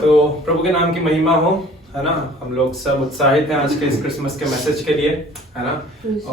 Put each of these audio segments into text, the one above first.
तो प्रभु के नाम की महिमा हो, है ना। हम लोग सब उत्साहित हैं आज के इस क्रिसमस के मैसेज के लिए, है ना।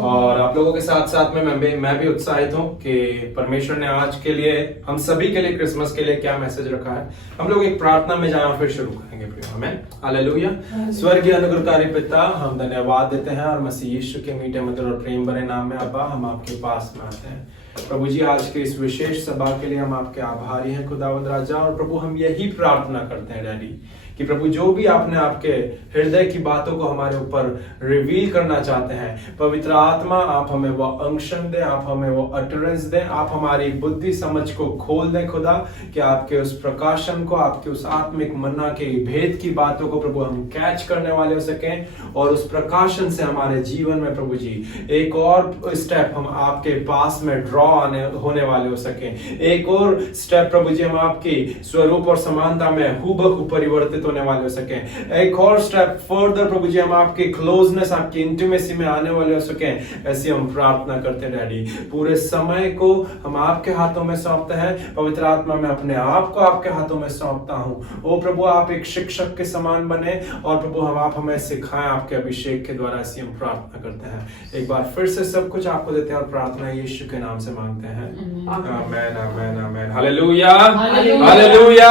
और आप लोगों के साथ साथ में मैं भी उत्साहित हूँ कि परमेश्वर ने आज के लिए, हम सभी के लिए, क्रिसमस के लिए क्या मैसेज रखा है। हम लोग एक प्रार्थना में जहाँ फिर शुरू करेंगे प्रिय। आमीन, हालेलुया। स्वर्गीय अनुग्रहकारी पिता, हम धन्यवाद देते हैं और मसीह यीशु के मीठे मधुर और प्रेम भरे नाम में अब्बा हम आपके पास में आते हैं। प्रभु जी, आज के इस विशेष सभा के लिए हम आपके आभारी हैं खुदावंद राजा। और प्रभु हम यही प्रार्थना करते हैं डैडी कि प्रभु जो भी आपने आपके हृदय की बातों को हमारे ऊपर रिवील करना चाहते हैं, पवित्र आत्मा आप हमें वो अंशन दें, आप हमें वो अटरेंस दें, आप हमारी बुद्धि समझ को खोल दें खुदा, कि आपके उस प्रकाशन को, आपके उस आत्मिक मन्ना के भेद की बातों को प्रभु हम कैच करने वाले हो सकें। और उस प्रकाशन से हमारे जीवन में प्रभु जी एक और स्टेप हम आपके पास में ड्रॉ होने वाले हो सकें। एक और स्टेप प्रभु जी हम आपकी स्वरूप और समानता में हूबहू परिवर्तित होने वाले हो सकें। एक और स्टेप फर्दर प्रभु जी हम आपकी क्लोजनेस, आपकी इंटीमेसी में आने वाले हो सकें। ऐसी हम प्रार्थना करते हैं डैडी। पूरे समय को हम आपके हाथों में सौंपते हैं। पवित्र आत्मा में अपने आप को आपके हाथों में सौंपता हूं। ओ प्रभु, आप एक शिक्षक के समान बने और प्रभु आप हमें सिखाएं आपके अभिषेक के द्वारा। ऐसी हम प्रार्थना करते हैं। एक बार फिर से सब कुछ आपको देते हैं और प्रार्थना यीशु के नाम से मांगते हैं। आमीन, आमीन, आमीन। Hallelujah, hallelujah,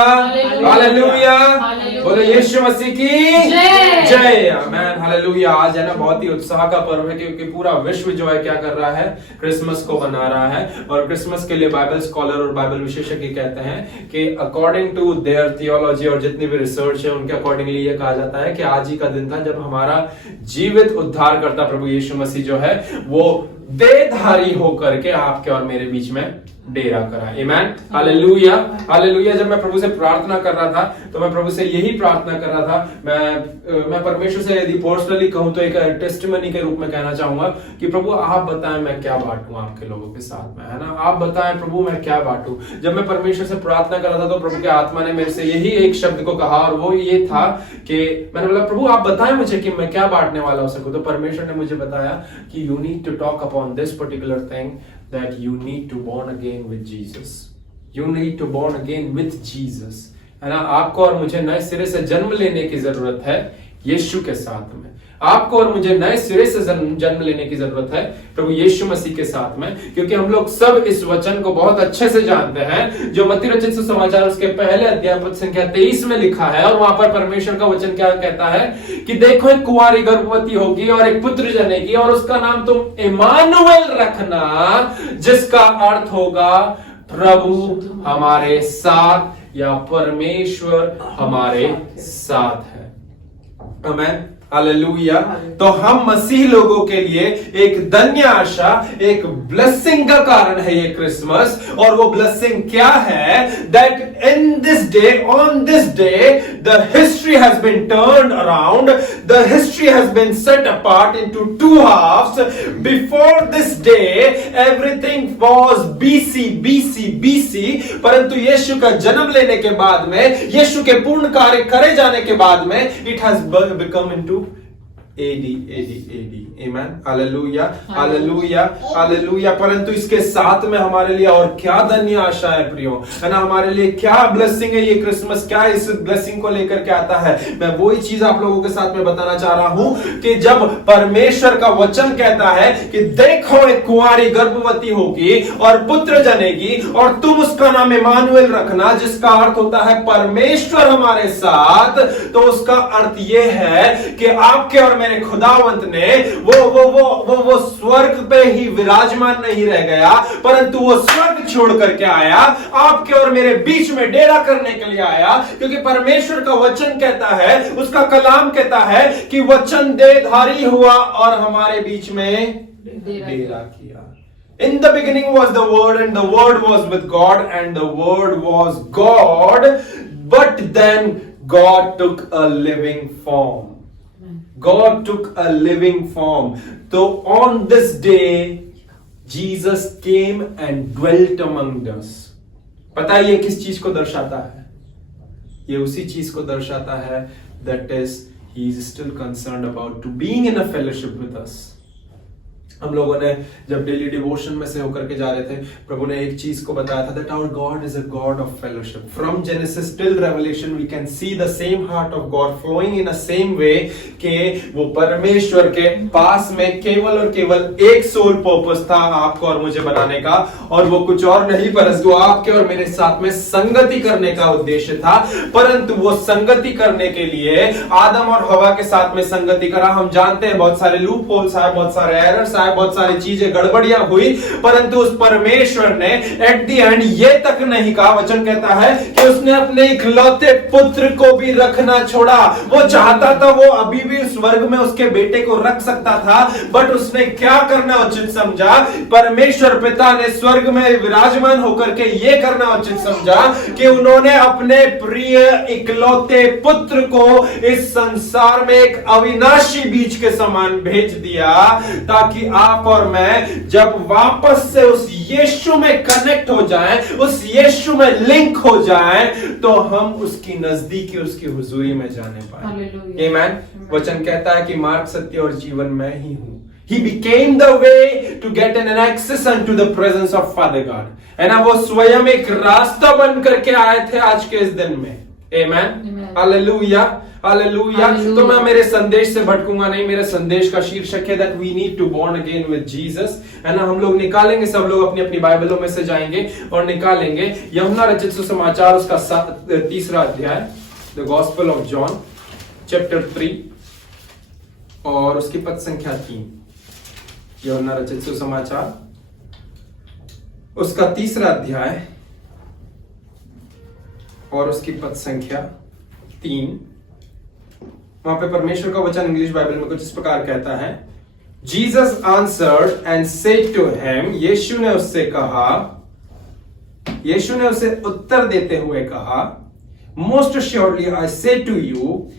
hallelujah. बोलो यीशु मसीह की जय। आमीन, हालेलुया। आज है ना बहुत ही उत्साह का पर्व है, क्योंकि पूरा विश्व जो है क्या कर रहा है, क्रिसमस को मना रहा है। और क्रिसमस के लिए बाइबल स्कॉलर और बाइबल विशेषज्ञ कहते हैं कि अकॉर्डिंग टू देयर थियोलॉजी और जितनी भी रिसर्च है उनके अकॉर्डिंगली ये कहा जाता है कि आज ही का दिन था जब हमारा जीवित उद्धार करता प्रभु यीशु मसीह जो है वो देहधारी होकर के आपके और मेरे बीच में डेरा करा। आमीन, हालेलुया, हालेलुया। जब मैं प्रभु से प्रार्थना कर रहा था तो मैं प्रभु से यही प्रार्थना कर रहा था। मैं परमेश्वर से यदि पर्सनली कहूं तो एक टेस्टिमनी के रूप में कहना चाहूंगा कि प्रभु आप बताएं मैं क्या बांटूं आपके लोगों के साथ में, है ना। आप बताएं प्रभु मैं क्या बांटूं। जब मैं परमेश्वर से प्रार्थना कर रहा था तो प्रभु के आत्मा ने मेरे से यही एक शब्द को कहा, और वो ये था कि मैंने बोला प्रभु आप बताएं मुझे कि मैं क्या बांटने वाला हो सकूं। तो परमेश्वर ने मुझे बताया कि you need to talk upon this particular thing, that you need to born again with Jesus. You need to born again with Jesus. है ना। आपको और मुझे नए सिरे से जन्म लेने की जरूरत है यीशु के साथ में। आपको और मुझे नए सिरे से जन्म लेने की जरूरत है प्रभु यीशु मसीह के साथ में, क्योंकि हम लोग सब इस वचन को बहुत अच्छे से जानते हैं जो मत्ती रचित सुसमाचार उसके पहले अध्याय पद संख्या 23 में लिखा है। और वहां पर परमेश्वर का वचन क्या कहता है कि देखो एक कुंवारी गर्भवती होगी और एक पुत्र जनेगी और उसका नाम तुम इमानुएल रखना, जिसका अर्थ होगा प्रभु हमारे साथ या परमेश्वर हमारे साथ है। आमीन, हालेलुया। तो हम मसीह लोगों के लिए एक धन्य आशा, एक ब्लेसिंग का कारण है ये क्रिसमस। और वो ब्लेसिंग क्या है? That in this day, on this day, the history has been turned around, the history has been set apart into two halves. Before this day everything was BC BC BC, परंतु यीशु का जन्म लेने के बाद में, यीशु के पूर्ण कार्य करे जाने के बाद में, it has become into AD, AD, AD, आमीन, हालेलुया, हालेलुया, हालेलुया। परंतु इसके साथ में हमारे लिए और क्या धन्य आशा है प्रियो, है ना। हमारे लिए क्या ब्लेसिंग है ये क्रिसमस, क्या इस ब्लेसिंग को लेकर के आता है। मैं वही चीज आप लोगों के साथ में बताना चाह रहा हूं कि जब परमेश्वर का वचन कहता है कि देखो एक कुंवारी गर्भवती होगी और पुत्र जनेगी और तुम उसका नाम इमानुएल रखना, जिसका अर्थ होता है परमेश्वर हमारे साथ, तो उसका अर्थ यह है कि आपके और मेरे खुदावंत ने वो स्वर्ग पे ही विराजमान नहीं रह गया, परंतु वो स्वर्ग छोड़ करके आया, आपके और मेरे बीच में डेरा करने के लिए आया। क्योंकि परमेश्वर का वचन कहता है, उसका कलाम कहता है कि वचन देहधारी हुआ और हमारे बीच में डेरा किया। In the beginning was the word and the word was with God and the word was God, but then God took a living form. God took a living form. So on this day, Jesus came and dwelt among us. पता है ये किस चीज को दर्शाता है? ये उसी चीज को दर्शाता है, that is, he is still concerned about to being in a fellowship with us. हम लोगों ने जब डेली डिवोशन में से होकर के जा रहे थे, प्रभु ने एक चीज को बताया था, that our God is a God of fellowship. From Genesis till Revelation we can see the same heart of God flowing in a same way, कि वो परमेश्वर के पास में केवल और केवल एक सोल पर्पस था आपको और मुझे बनाने का, और वो कुछ और नहीं परंतु आपके और मेरे साथ में संगति करने का उद्देश्य था। परंतु वो संगति करने के लिए आदम और हवा के साथ में संगति करा। हम जानते हैं बहुत सारे लूप होल्स आए, बहुत सारे एरर्स आए, बहुत सारी चीजें गड़बड़ियां हुई, परंतु उस परमेश्वर ने एट द एंड ये तक नहीं कहा। वचन कहता है कि उसने अपने इकलौते पुत्र को भी रखना छोड़ा। वो चाहता था, वो अभी भी स्वर्ग में उसके बेटे को रख सकता था, बट उसने क्या करना उचित समझा, परमेश्वर पिता ने स्वर्ग में विराजमान होकर के ये करना उचित समझा कि उन्होंने अपने प्रिय इकलौते पुत्र को इस संसार में एक अविनाशी बीज के समान भेज दिया, ताकि आप और मैं जब वापस से उस यीशु में कनेक्ट हो जाएं, उस यीशु में लिंक हो जाएं, तो हम उसकी नजदीकी, उसकी हुजूरी में जाने पाए। आमीन। वचन कहता है कि मार्ग, सत्य और जीवन मैं ही हूं। He became the way to get an access unto the presence of Father God. है ना, वो स्वयं एक रास्ता बन करके आए थे आज के इस दिन में। Amen. Hallelujah, hallelujah. तो मैं मेरे संदेश से भटकूंगा नहीं। मेरे संदेश का शीर्षक है that we need to born again with Jesus. है ना, हम लोग निकालेंगे, सब लोग अपनी अपनी बाइबलों में से जाएंगे और निकालेंगे यूहन्ना रचित सुसमाचार उसका 3रा अध्याय, the gospel of John chapter 3 और उसकी पद संख्या 3। यूहन्ना रचित सुसमाचार उसका 3रा अध्याय और उसकी पद संख्या 3। वहां पे परमेश्वर का वचन इंग्लिश बाइबल में कुछ इस प्रकार कहता है, Jesus answered and said to him, यीशु ने उससे कहा, यीशु ने उसे उत्तर देते हुए कहा, most assuredly I say to you,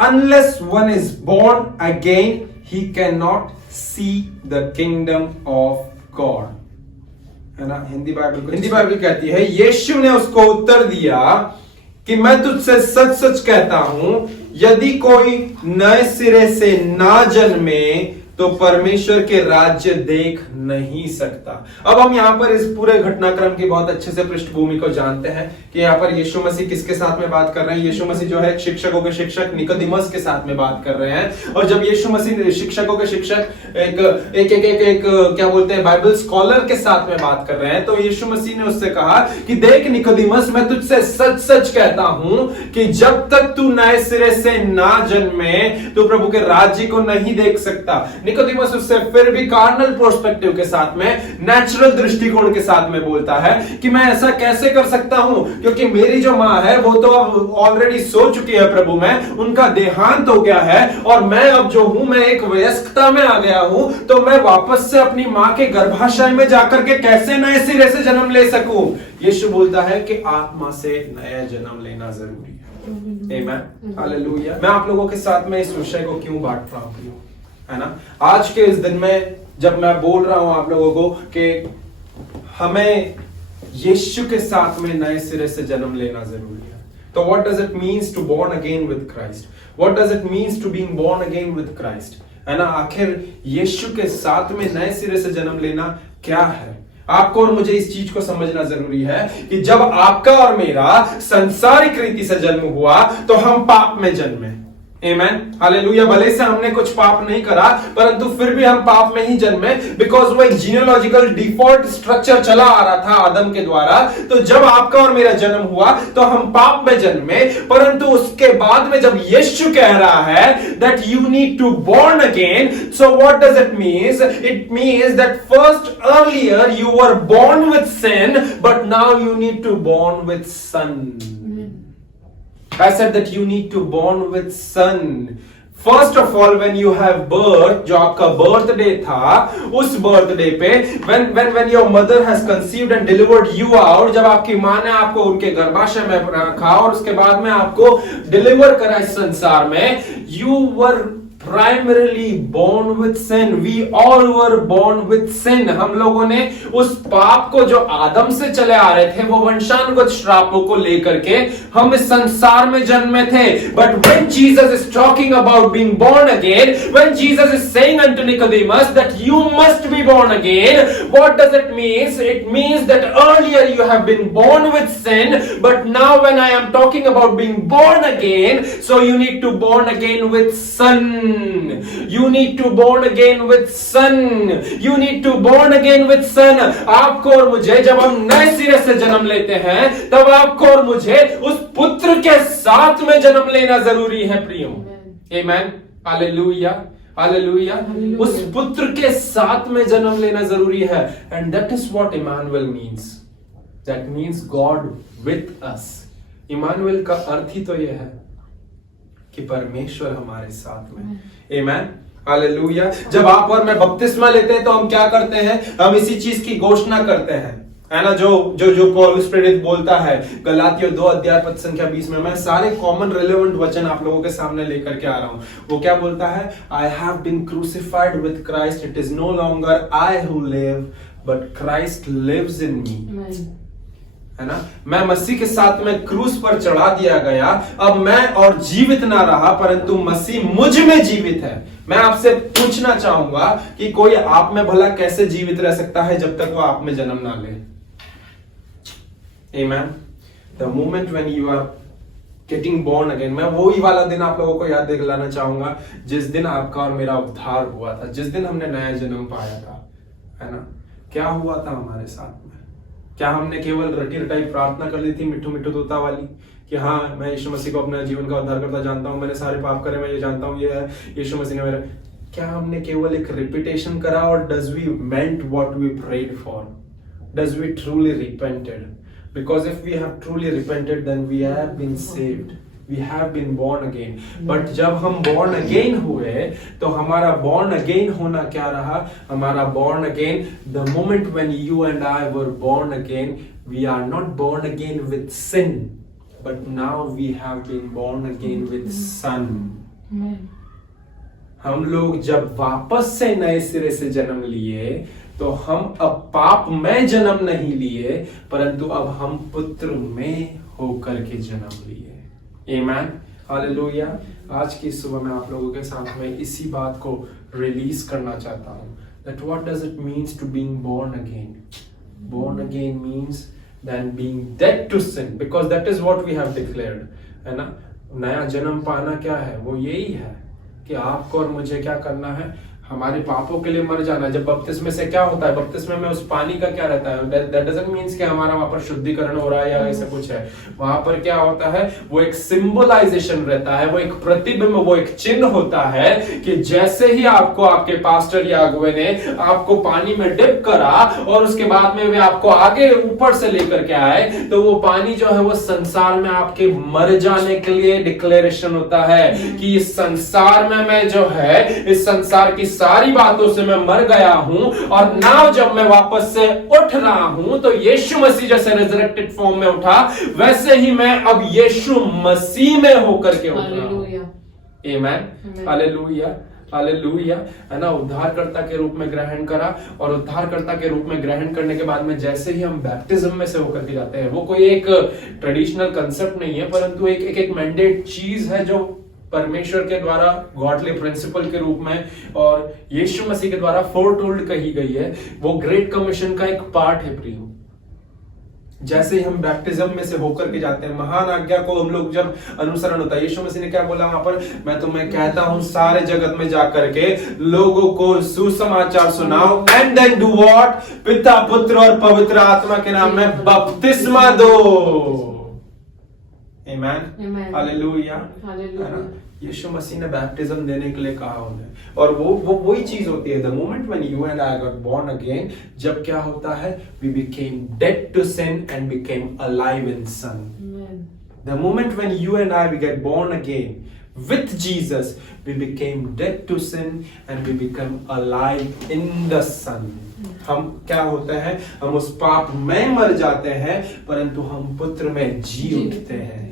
unless one is born again he can not see the kingdom of God. है ना, हिंदी बाइबल कहती है, यीशु ने उसको उत्तर दिया कि मैं तुझसे सच सच कहता हूं, यदि कोई नए सिरे से ना जन्मे तो परमेश्वर के राज्य देख नहीं सकता। अब हम यहां पर इस पूरे घटनाक्रम की बहुत अच्छे से पृष्ठभूमि को जानते हैं कि यहां पर यीशु मसीह किसके साथ में बात कर रहे हैं। यीशु मसीह जो है शिक्षकों के शिक्षक निकोदेमस के साथ में बात कर रहे हैं। और जब यीशु मसीह शिक्षकों के शिक्षक एक क्या बोलते हैं, बाइबल स्कॉलर के साथ में बात कर रहे हैं, तो यीशु मसीह ने उससे कहा कि देख निकोदेमस, मैं तुझसे सच सच कहता हूं कि जब तक तू नए सिरे से ना जन्मे तो प्रभु के राज्य को नहीं देख सकता। निकोदेमस उससे फिर भी कार्नल पर्सपेक्टिव के साथ में, नेचुरल दृष्टिकोण के साथ में बोलता है कि मैं ऐसा कैसे कर सकता हूं, क्योंकि मेरी जो मां है वो तो अब ऑलरेडी सो चुकी है प्रभु में, उनका देहांत हो गया है, और मैं अब जो हूं, मैं एक वयस्कता में आ गया हूं, तो मैं वापस से अपनी मां के गर्भाशय में जाकर के कैसे नए सिरे से जन्म ले सकूं। यीशु बोलता है कि आत्मा से नया जन्म लेना जरूरी है। आमीन, हालेलुया। मैं आप लोगों के साथ में इस विषय को क्यों बांट रहा हूं, है ना, आज के इस दिन में जब मैं बोल रहा हूं आप लोगों को कि हमें यीशु के साथ में नए सिरे से जन्म लेना जरूरी है, तो what does it means to born again with Christ, what does it means to being born again with Christ, है ना, आखिर यीशु के साथ में नए सिरे से जन्म लेना क्या है। आपको और मुझे इस चीज को समझना जरूरी है कि जब आपका और मेरा संसारिक रीति से जन्म हुआ तो हम पाप में जन्मे। आमीन, हालेलुया। भले से हमने कुछ पाप नहीं करा, परंतु फिर भी हम पाप में ही जन्मे, बिकॉज वो एक जीनियोलॉजिकल डिफॉल्ट स्ट्रक्चर चला आ रहा था आदम के द्वारा। तो जब आपका और मेरा जन्म हुआ तो हम पाप में जन्मे, परंतु उसके बाद में जब यीशु कह रहा है that you need to born again, so what does it means? It means that first earlier you were born with sin, but now you need to born with son. I said that you need to born with son. First of all, when you have birth, जो आपका birthday था, उस birthday पे when your mother has conceived and delivered you out, जब आपकी माँ ने आपको उनके गर्भाशय में रखा और उसके बाद में आपको डिलीवर करा इस संसार में, you were primarily born with sin. We all were born with sin. हम लोगों ने उस पाप को जो आदम से चले आ रहे थे, वो वंशानुगत श्रापों को लेकर के हम इस संसार में जन्मे थे. But when Jesus is talking about being born again, when Jesus is saying unto Nicodemus that you must be born again, what does it mean? It means that earlier you have been born with sin, but now when I am talking about being born again, so you need to born again with Son. You need to born again with Son. You need to born again with Son. आपको और मुझे जब हम नए सिरे से जन्म लेते हैं, तब आपको और मुझे उस पुत्र के साथ में जन्म लेना जरूरी है प्रियो. आमेन. हालेलुया. हालेलुया. उस पुत्र के साथ में जन्म लेना जरूरी है. And that is what Emmanuel means. That means God with us. Emmanuel का अर्थ ही तो यह है कि परमेश्वर हमारे साथ में. आमेन. हालेलुया. जब आप और मैं बपतिस्मा लेते हैं तो हम क्या करते हैं? हम इसी चीज की घोषणा करते हैं, है ना, जो पौलुस प्रेरित बोलता है गलातियों 2 अध्याय पद संख्या 20 में. मैं सारे कॉमन रिलेवेंट वचन आप लोगों के सामने लेकर के आ रहा हूं. वो क्या बोलता है? I have been crucified with Christ. It is no longer I who live but Christ lives in me. है ना, मैं मसीह के साथ में क्रूस पर चढ़ा दिया गया. अब मैं और जीवित ना रहा, परंतु मसीह मुझ में जीवित है. मैं आपसे पूछना चाहूंगा कि कोई आप में भला कैसे जीवित रह सकता है जब तक वो आप में जन्म ना ले? Amen. The moment when you are getting born again, मैं वही वाला दिन आप लोगों को याद दिलाना चाहूंगा जिस दिन आपका और मेरा उद्धार हुआ था, जिस दिन हमने नया जन्म पाया था. है ना, क्या हुआ था हमारे साथ में? क्या हमने केवल रटी रटाई प्रार्थना कर ली थी मिठू मिठू तोता वाली कि हाँ मैं यीशु मसीह को अपने जीवन का उद्धार करता जानता हूं, मैंने सारे पाप करे, मैं ये जानता हूं ये है यीशु मसीह ने मेरा. क्या हमने केवल एक रिपीटेशन करा? और does we meant what we prayed for? Does we truly repented? Because if we have truly repented, then we have been saved. We have been born again. But जब हम born again हुए, तो हमारा born again होना क्या रहा? हमारा born again, the moment when you and I were born again, we are not born again with sin, but now we have been born again with Son. हम लोग जब वापस से नए सिरे से जन्म लिए, तो हम अब पाप में जन्म नहीं लिए, परंतु अब हम पुत्र में होकर के जन्म लिए. आमेन. हालेलुया. आज की सुबह मैं आप लोगों के साथ में इसी बात को रिलीज करना चाहता हूं. That what does it means to being born again? Born again means then being dead to sin, because that is what we have declared. है ना, नया जन्म पाना क्या है? वो यही है कि आपको और मुझे क्या करना है? हमारे पापों के लिए मर जाना. जब बपतिस्मे से क्या होता है? बपतिस्मे में उस पानी का क्या रहता है? That doesn't mean कि हमारा वहां पर शुद्धिकरण हो रहा है या ऐसा कुछ है. वहां पर क्या होता है? वो एक सिंबलाइजेशन रहता है, वो एक प्रतिबिंब, वो एक चिन्ह होता है कि जैसे ही आपको आपके पास्टर या अगुवे ने आपको पानी में डिप करा और उसके बाद में वे आपको आगे ऊपर से लेकर के आए, तो वो पानी जो है वो संसार में आपके मर जाने के लिए डिक्लेरेशन होता है कि इस संसार में मैं जो है, इस संसार की सारी बातों से मैं मर गया हूं, और नाउ जब मैं वापस से उठ रहा हूं, तो यीशु मसीह जैसे रिजरेक्टेड फॉर्म में उठा, वैसे ही मैं अब यीशु मसीह में होकर के उठ रहा हूं. आमेन. हालेलुया. हालेलुया. है ना, उद्धारकर्ता के रूप में ग्रहण करा, और उद्धारकर्ता के रूप में ग्रहण करने के बाद में जैसे ही हम बैप्टिज्म में से होकर के जाते हैं, वो कोई एक ट्रेडिशनल कंसेप्ट नहीं है, परंतु एक मैंडेट चीज है जो परमेश्वर के द्वारा गॉडली प्रिंसिपल के रूप में और यीशु मसीह के द्वारा फोरटोल्ड कही गई है. वो ग्रेट कमीशन का एक पार्ट है प्रियो. जैसे ही हम बैप्टिज्म में से होकर के जाते हैं, महान आज्ञा को हम लोग जब अनुसरण होता है, यीशु मसीह ने क्या बोला वहां पर? मैं तुम्हें कहता हूं सारे जगत में जाकर के लोगों को सुसमाचार सुनाओ, एंड देन डू व्हाट? पिता पुत्र और पवित्र आत्मा के नाम में बपतिस्मा दो. आमेन. हालेलुया. यीशु मसीह ने बैप्टिज्म देने के लिए कहा उन्हें, और वो वही चीज होती है. The moment when you and I got born again, जब क्या होता है? We became dead to sin and became alive in son. The moment when you and I we get born again with Jesus, we became dead to sin and we become alive in the Son. हम क्या होते हैं? हम उस पाप में मर जाते हैं, परंतु हम पुत्र में जी उठते हैं.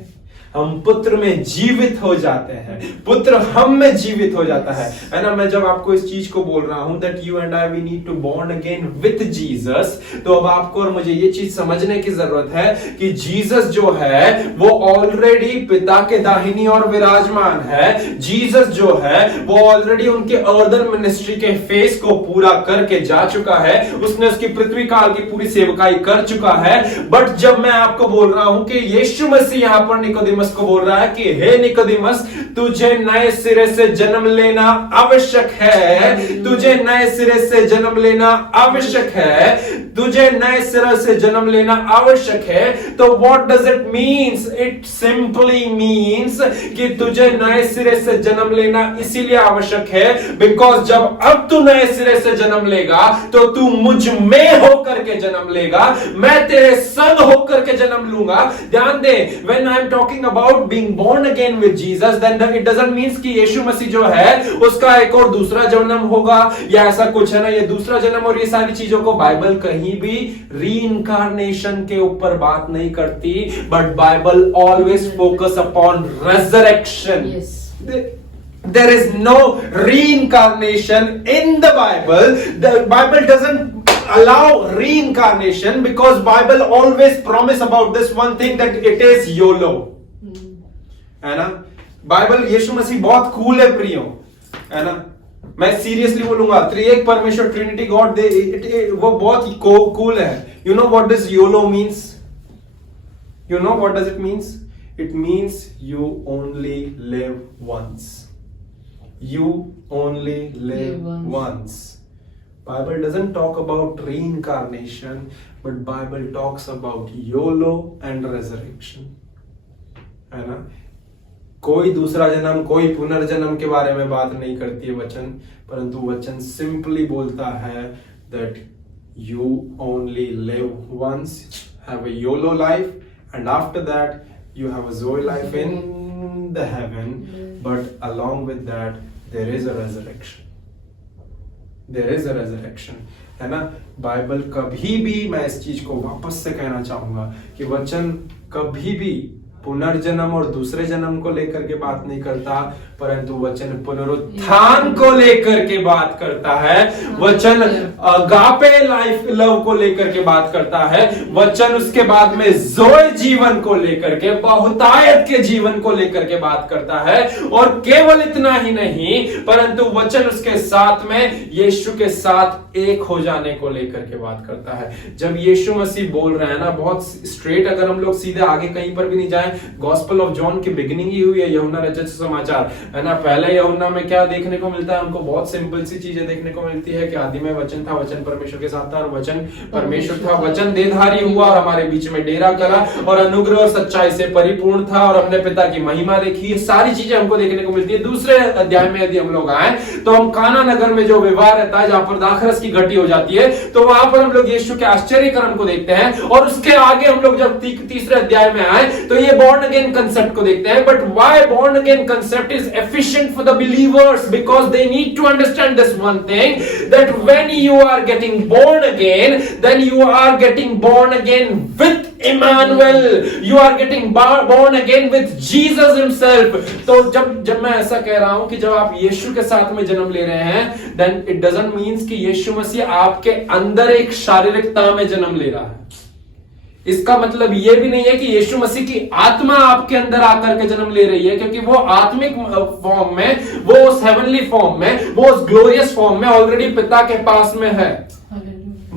हम पुत्र में जीवित हो जाते हैं, पुत्र हम में जीवित हो जाता है ना। मैं जब आपको इस चीज को बोल रहा हूं that you and I we need to born again with Jesus, तो अब आपको और मुझे ये चीज समझने की जरूरत है कि जीसस जो है वो ऑलरेडी पिता के दाहिनी ओर विराजमान है। जीसस जो है वो ऑलरेडी उनके अर्दन मिनिस्ट्री के फेस को पूरा करके जा चुका है, उसने उसकी पृथ्वी काल की पूरी सेवकाई कर चुका है। बट जब मैं आपको बोल रहा हूं कि यीशु मसीह यहां पर निकोदेमस को बोल रहा है कि हे निकोदेमस, तुझे नए सिरे से जन्म लेना आवश्यक है, तुझे नए सिरे से जन्म लेना आवश्यक है, तुझे नए सिरे से जन्म लेना आवश्यक है। तो what does it means? It simply means कि तुझे नए सिरे से जन्म लेना इसीलिए आवश्यक है बिकॉज जब अब तू नए सिरे से जन्म लेगा तो तू मुझ में होकर के जन्म लेगा, मैं तेरे संग होकर के जन्म लूंगा। ध्यान दे, when I am talking about being born again with Jesus, then it doesn't means कि यीशु मसीह जो है उसका एक और दूसरा जन्म होगा या ऐसा कुछ है ना, ये दूसरा जन्म और ये सारी चीजों को बाइबल कहीं भी रीइंकार्नेशन के ऊपर बात नहीं करती, but Bible always focus upon resurrection. There is no reincarnation in the Bible. The Bible doesn't allow reincarnation because Bible always promise about this one thing that it is YOLO. है ना? Bible यीशु मसीह बहुत cool है प्रियो, है ना? मैं seriously बोलूंगा, त्रिएक परमेश्वर ट्रिनिटी गॉड वो बहुत कूल है। You know what this YOLO means? You know what does it means? It means you only live once. You only live once. Bible doesn't talk about reincarnation, but Bible talks about YOLO and resurrection. है ना? कोई दूसरा जन्म, कोई पुनर्जन्म के बारे में बात नहीं करती है वचन, परंतु वचन सिंपली बोलता है that you only live once, have a YOLO life, and after that you have a Zoe life in the heaven, but along with that there is a resurrection. There is a resurrection, है ना? Bible कभी भी, मैं इस चीज को वापस से कहना चाहूंगा कि वचन कभी भी पुनर्जन्म और दूसरे जन्म को लेकर के बात नहीं करता, परंतु वचन पुनरुत्थान को लेकर के बात करता है। वचन अगापे लाइफ लव को लेकर के बात करता है। वचन उसके बाद में जोए जीवन को लेकर के, बहुतायत के जीवन को लेकर के बात करता है। और केवल इतना ही नहीं, परंतु वचन उसके साथ में यीशु के साथ एक हो जाने को लेकर के बात करता है। जब यीशु मसीह बोल रहे हैं ना, बहुत स्ट्रेट, अगर हम लोग सीधे आगे कहीं पर भी नहीं जाए, गॉस्पेल ऑफ जॉन की बिगिनिंग ही हुई है, यूहन्ना रचित समाचार, है ना? पहले यूहन्ना में क्या देखने को मिलता है हमको? बहुत सिंपल सी चीजें देखने को मिलती है कि आदि में वचन था, वचन परमेश्वर के साथ था और वचन परमेश्वर था, वचन देहधारी हुआ और हमारे बीच में डेरा करा और अनुग्रह और सच्चाई से परिपूर्ण था और हमने पिता की महिमा देखी। सारी चीजें हमको देखने को मिलती है। दूसरे अध्याय में यदि हम लोग आए तो हम काना नगर में जो विवाह रहता है, जहां पर दाखरस की घटी हो जाती है, तो वहां पर हम लोग यीशु के आश्चर्य कर्म को देखते हैं। और उसके आगे हम लोग जब तीसरे अध्याय में आए तो ये born again concept को देखते हैं। But why born again concept is efficient for the believers? Because they need to understand this one thing, that when you are getting born again, then you are getting born again with Emmanuel. You are getting born again with Jesus himself. तो जब मैं ऐसा कह रहा हूं कि जब आप यीशु के साथ में जन्म ले रहे हैं, then it doesn't means कि यीशु मसीह आपके अंदर एक शारीरिकता में जन्म ले रहा है। इसका मतलब यह भी नहीं है कि यीशु मसीह की आत्मा आपके अंदर आकर के जन्म ले रही है, क्योंकि वो आत्मिक फॉर्म में, वो उस हेवनली फॉर्म में, वो उस ग्लोरियस फॉर्म में ऑलरेडी पिता के पास में है।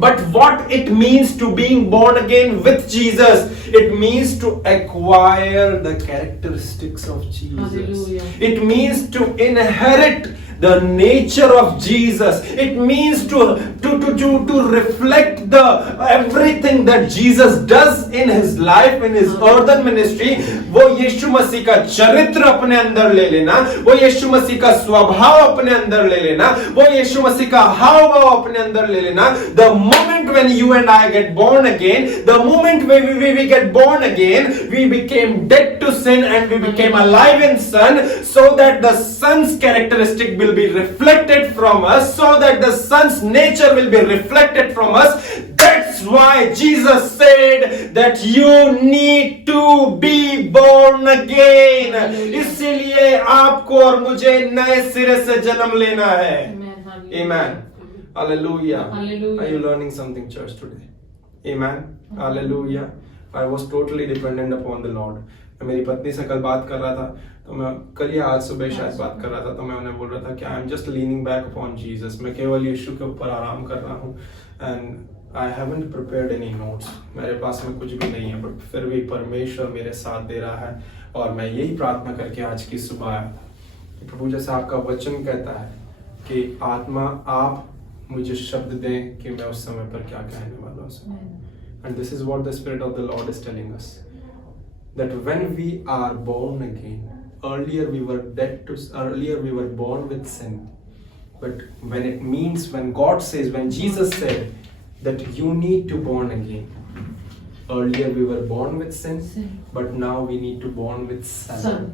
But what it means to being born again with Jesus, it means to acquire the characteristics of Jesus. Hallelujah. It means to inherit the nature of Jesus. It means to reflect the everything that Jesus does in his life, in his earthen ministry. वो यीशु मसीह का चरित्र अपने अंदर ले लेना, वो यीशु मसीह का स्वभाव अपने अंदर ले लेना, वो यीशु मसीह का हाव भाव अपने अंदर ले लेना। The moment when you and I get born again, the moment when we get born again, we became dead to sin and we became alive in Son, so that the Son's characteristic will will be reflected from us, so that the Son's nature will be reflected from us. That's why Jesus said that you need to be born again. इसीलिए आपको और मुझे नए सिरे से जन्म लेना है. Amen. Hallelujah. Are you learning something, church, today? Amen. Hallelujah. I was totally dependent upon the Lord. मैं मेरी पत्नी से कल बात कर रहा था, तो मैं कल या आज सुबह शायद बात कर रहा था, तो मैं उन्हें बोल रहा था कि I am just leaning back upon Jesus. मैं केवल यीशु के ऊपर आराम कर रहा हूँ. And I haven't prepared any notes. मेरे पास में कुछ भी नहीं है, बट फिर भी परमेश्वर मेरे साथ दे रहा है. और मैं यही प्रार्थना करके आज की सुबह आया था कि प्रभु, जैसा आपका वचन कहता है कि आत्मा आप मुझे शब्द दें कि मैं उस समय पर क्या कहने वाला हूँ. And this is what the spirit of the Lord is telling us, that when we are born again, earlier we were born with sin, but when God says, when Jesus said that you need to born again, earlier we were born with sin, but now we need to born with son.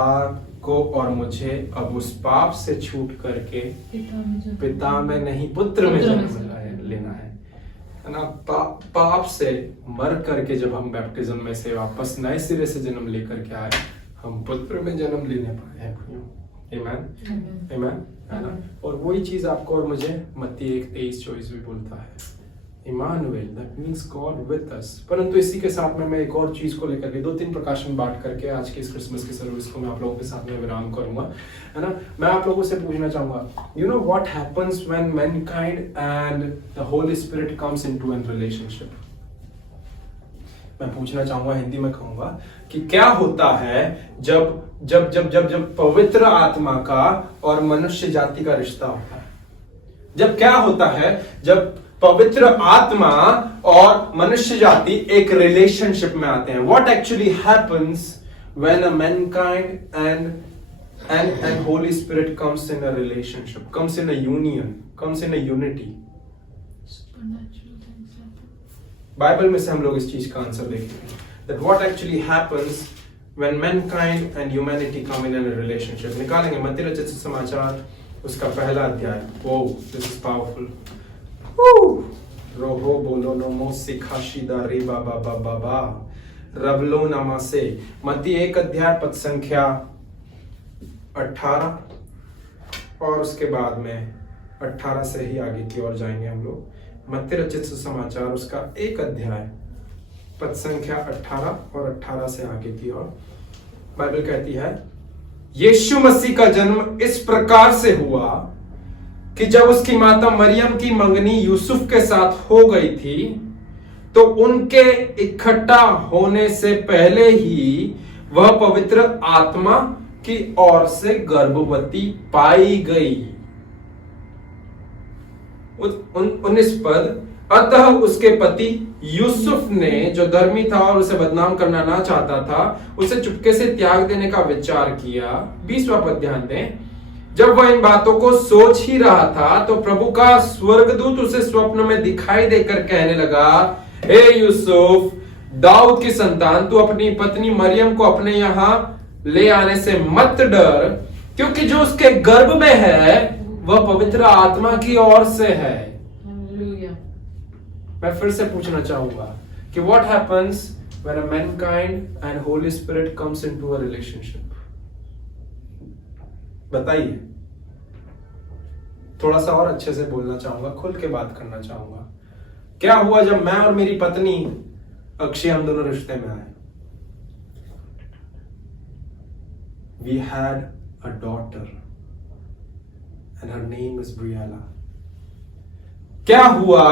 आपको और मुझे अब उस पाप से छूट करके पिता में नहीं पुत्र में जन्म लेना है ना. पाप से मर करके जब हम बैप्टिज्म में से वापस नए सिरे से जन्म लेकर के आए, हम पुत्र में जन्म लेने पाए हैं. आमेन, आमेन, है ना. और वही चीज आपको और मुझे मत्ती 1:23-24 भी बोलता है. Emmanuel, that means God with us. परंतु इसी के साथ में मैं एक और चीज को लेकर के 2-3 प्रकाशन बांट करके आज के इस क्रिसमस की सर्विस को मैं आप लोगों के साथ में विराम करूंगा, है ना. मैं आप लोगों से पूछना चाहूंगा, you know what happens when mankind and the holy spirit comes into an relationship. मैं पूछना चाहूंगा, हिंदी में कहूंगा कि क्या होता है जब जब जब जब जब पवित्र आत्मा का और मनुष्य जाति का रिश्ता होता है. जब क्या होता है जब पवित्र आत्मा और मनुष्य जाति एक रिलेशनशिप में आते हैं. What actually happens when a Mankind and Holi spirit comes in a relationship, comes in a union, comes in a unity. Bible में से हम लोग इस चीज का आंसर देखेंगे. That what actually happens when mankind and humanity come in a relationship. निकालेंगे मत्ती रचित सुसमाचार उसका पहला अध्याय. ओह, दिस इज पावरफुल. रोहो बोलो नमो सिखाशीदा रे बाबा बाबा बा रबलो नमासे. मत्ती 1 अध्याय पद संख्या 18 और उसके बाद में 18 से ही आगे की ओर जाएंगे हम लोग. मत्ती रचित सुसमाचार उसका 1 अध्याय पद संख्या 18 और 18 से आगे की ओर. बाइबल कहती है, यीशु मसीह का जन्म इस प्रकार से हुआ कि जब उसकी माता मरियम की मंगनी यूसुफ के साथ हो गई थी, तो उनके इकट्ठा होने से पहले ही वह पवित्र आत्मा की ओर से गर्भवती पाई गई. 19 पद. अतः उसके पति यूसुफ ने, जो धर्मी था और उसे बदनाम करना ना चाहता था, उसे चुपके से त्याग देने का विचार किया. 20वां पद ध्यान दें. जब वह इन बातों को सोच ही रहा था, तो प्रभु का स्वर्गदूत उसे स्वप्न में दिखाई देकर कहने लगा, हे यूसुफ, दाऊद की संतान, तू अपनी पत्नी मरियम को अपने यहां ले आने से मत डर, क्योंकि जो उसके गर्भ में है वह पवित्र आत्मा की ओर से है. मैं फिर से पूछना चाहूंगा कि what happens when a Mankind and Holi spirit comes into a relationship. बताइए. थोड़ा सा और अच्छे से बोलना चाहूंगा, खुल के बात करना चाहूंगा. क्या हुआ जब मैं और मेरी पत्नी अक्षय हम दोनों रिश्ते में आए? We had a daughter and her name is Briala. क्या हुआ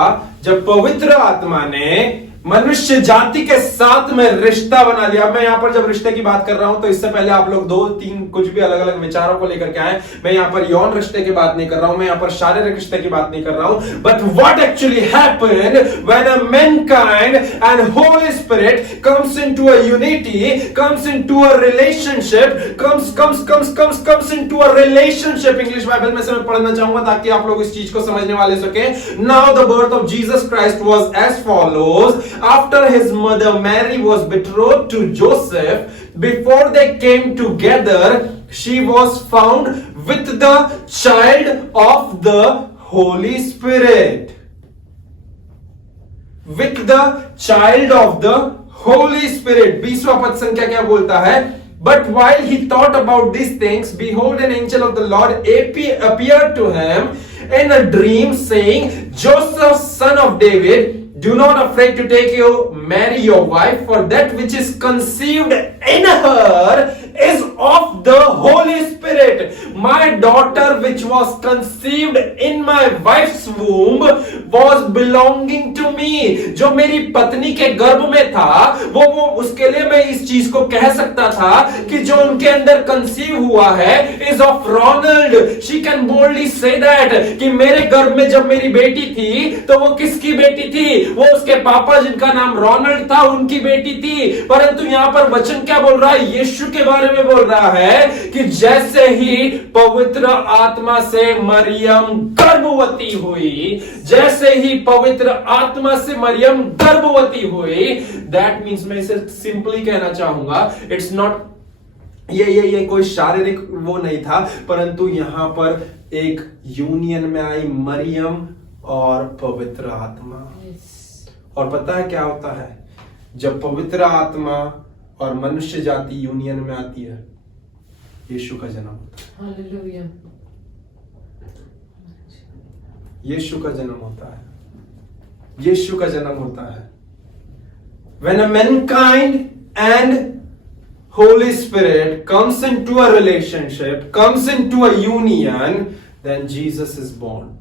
जब पवित्र आत्मा ने मनुष्य जाति के साथ में रिश्ता बना लिया? मैं यहां पर जब रिश्ते की बात कर रहा हूं तो इससे पहले आप लोग 2-3 कुछ भी अलग अलग विचारों को लेकर के आए. मैं यहां पर यौन रिश्ते की बात नहीं कर रहा हूं, मैं यहां पर शारीरिक रिश्ते की बात नहीं कर रहा हूं. But what actually happened when a Mankind and Holi spirit comes into a unity, comes into a relationship, comes into a relationship. English Bible में से मैं पढ़ना चाहूंगा ताकि आप लोग इस चीज को समझने वाले सके. Now the birth of Jesus Christ was as follows. After his mother Mary was betrothed to Joseph, before they came together, She was found with the child of the Holy Spirit. With the child of the Holy Spirit. 20वां पद संख्या क्या बोलता है? But while he thought about these things, behold, an angel of the Lord appeared to him in a dream, saying, Joseph, son of David, do not afraid to take you Mary your wife, for that which is conceived in her is of the Holy Spirit. My daughter which was conceived in my wife's womb was belonging to me. जो मेरी पत्नी के गर्भ में था वो उसके लिए मैं इस चीज को कह सकता था कि जो उनके अंदर कंसीव हुआ है is of Ronald. She can boldly say that कि मेरे गर्भ में जब मेरी बेटी थी तो वो किसकी बेटी थी? वो उसके पापा जिनका नाम रोनाल्ड था उनकी बेटी थी. परंतु यहां पर वचन क्या बोल रहा है? यीशु के बारे में बोल रहा है कि जैसे ही पवित्र आत्मा से मरियम गर्भवती हुई, जैसे ही पवित्र आत्मा से मरियम गर्भवती हुई, दैट मीन्स मैं इसे सिंपली कहना चाहूंगा, इट्स नॉट ये कोई शारीरिक वो नहीं था, परंतु यहां पर एक यूनियन में आई मरियम और पवित्र आत्मा. और पता है क्या होता है? जब पवित्र आत्मा और मनुष्य जाति यूनियन में आती है, यीशु का जन्म होता है. हालेलुया. यीशु का जन्म होता है. यीशु का जन्म होता है. When a mankind and Holy Spirit comes into a relationship, comes into a union, then Jesus is born.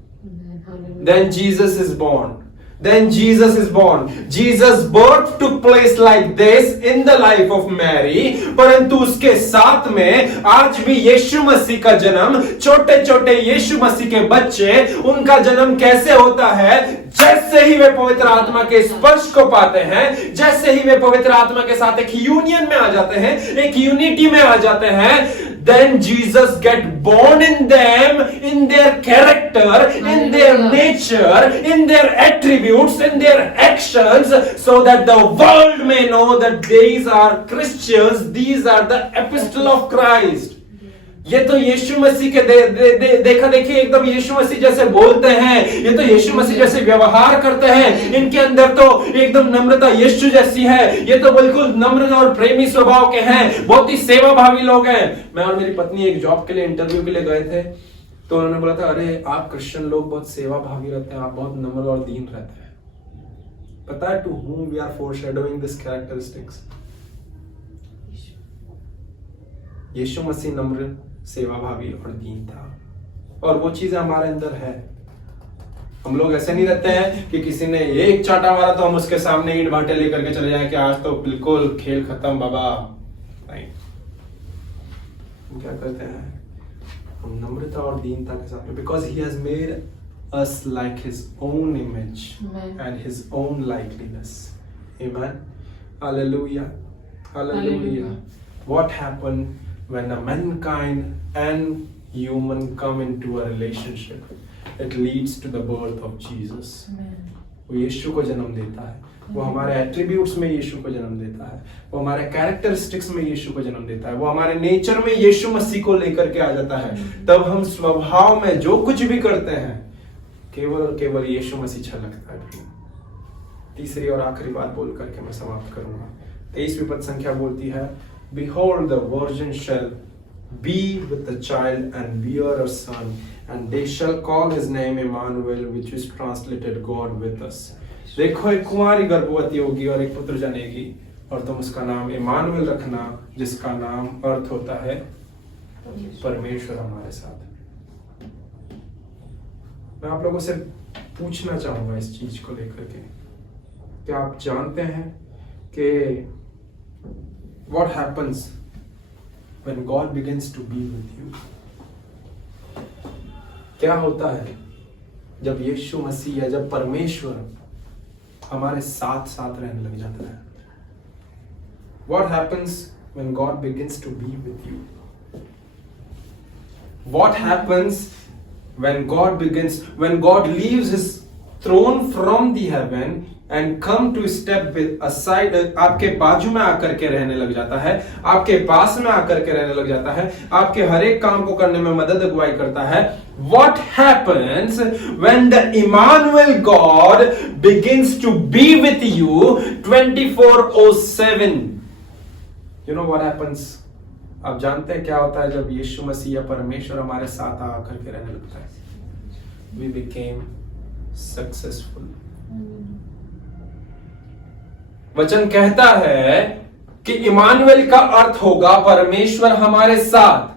Then Jesus is born. Then Jesus is born. Jesus' birth took place like this in the life of Mary. परंतु उसके साथ में आज भी यीशु मसीह का जन्म, छोटे छोटे यीशु मसीह के बच्चे, उनका जन्म कैसे होता है? जैसे ही वे पवित्र आत्मा के स्पर्श को पाते हैं, जैसे ही वे पवित्र आत्मा के साथ एक यूनियन में आ जाते हैं, एक यूनिटी में आ जाते हैं, then Jesus get born in them, in their character, in their nature, in their attributes, in their actions, so that the world may know that these are Christians, these are the epistle of Christ. ये तो यीशु मसीह के देखा देखिए एकदम यीशु मसीह जैसे बोलते हैं, ये तो यीशु मसीह जैसे व्यवहार करते हैं, इनके अंदर तो एकदम नम्रता यीशु जैसी है, ये तो बिल्कुल नम्र और प्रेमी स्वभाव के हैं, बहुत ही सेवा भावी लोग हैं. मैं और मेरी पत्नी एक जॉब के लिए इंटरव्यू के लिए गए थे, तो उन्होंने बोला था, अरे आप क्रिश्चियन लोग बहुत सेवा भावी रहते हैं, आप बहुत नम्र और दीन रहते हैं. पता है to whom we are foreshadowing this characteristics? Yeshu Masih नम्र, सेवा भावी और दीन था, और वो चीजें हमारे अंदर है. हम लोग ऐसे नहीं रहते हैं कि किसी ने एक चाटा मारा तो हम उसके सामने ईंट भाटे लेकर के चले जाएं कि आज तो बिल्कुल खेल खत्म बाबा. नहीं, हम क्या करते हैं? हम नम्रता और दीनता के साथ में, because he has made us like his own image and his own likeliness. Amen. Hallelujah. Hallelujah. What happened when a mankind and human come into a relationship? It leads to the birth of Jesus. वो यीशु को जन्म देता है, वो हमारे attributes में यीशु को जन्म देता है, वो हमारे कैरेक्टरिस्टिक्स में यीशु को जन्म देता है, वो हमारे नेचर में यीशु मसीह को लेकर के आ जाता है. तब हम स्वभाव में जो कुछ भी करते हैं केवल और केवल यीशु मसीह छलकता है. तीसरी और आखिरी बात बोल करके मैं समाप्त करूंगा. 23वीं पद संख्या बोलती है, Behold, the virgin shall be with the child and bear a son, and they shall call his name Emmanuel, which is translated God with us. देखो, एक कुंवारी गर्भवती होगी और एक पुत्र जनेगी, और तुम उसका नाम इमानुएल रखना, जिसका नाम अर्थ होता है परमेश्वर हमारे साथ. मैं आप लोगों से पूछना चाहूंगा इस चीज को लेकर के, क्या आप जानते हैं कि what happens when God begins to be with you? क्या होता है जब यीशु मसीह या जब परमेश्वर हमारे साथ साथ रहने लग जाता है? What happens when God begins to be with you? What happens when God leaves his throne from the heaven, and come to step aside, आपके बाजू में आकर के रहने लग जाता है, आपके पास में आकर के रहने लग जाता है, आपके हर एक काम को करने में मदद अगुवाई करता है. What happens when the Emmanuel God begins to be with you 24/7? You know what happens? आप जानते हैं क्या होता है जब यीशु मसीह या परमेश्वर हमारे साथ आकर के रहने लगता है? We became successful. वचन कहता है कि इमानुएल का अर्थ होगा परमेश्वर हमारे साथ.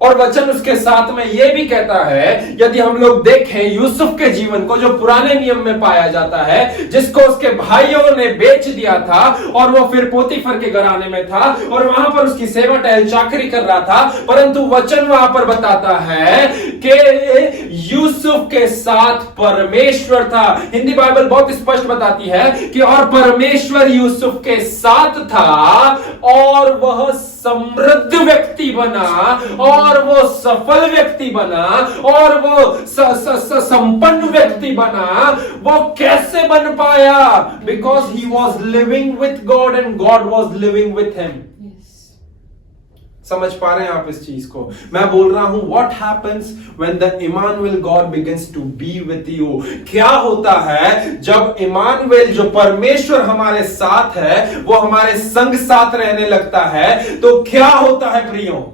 और वचन उसके साथ में यह भी कहता है, यदि हम लोग देखें यूसुफ के जीवन को, जो पुराने नियम में पाया जाता है, जिसको उसके भाइयों ने बेच दिया था और वो फिर पोतीफर के घराने में था और वहां पर उसकी सेवा टहल चाकरी कर रहा था, परंतु वचन वहां पर बताता है कि यूसुफ के साथ परमेश्वर था. हिंदी बाइबल बहुत स्पष्ट बताती है कि और परमेश्वर यूसुफ के साथ था और वह समृद्ध व्यक्ति बना और वो सफल व्यक्ति बना और वो संपन्न व्यक्ति बना. वो कैसे बन पाया? Because he was living with God and God was living with him. समझ पा रहे हैं आप इस चीज को? मैं बोल रहा हूं what happens when the Emmanuel God begins to be with you. क्या होता है जब इमानुएल, जो परमेश्वर हमारे साथ है, वो हमारे संग साथ रहने लगता है, तो क्या होता है प्रियो?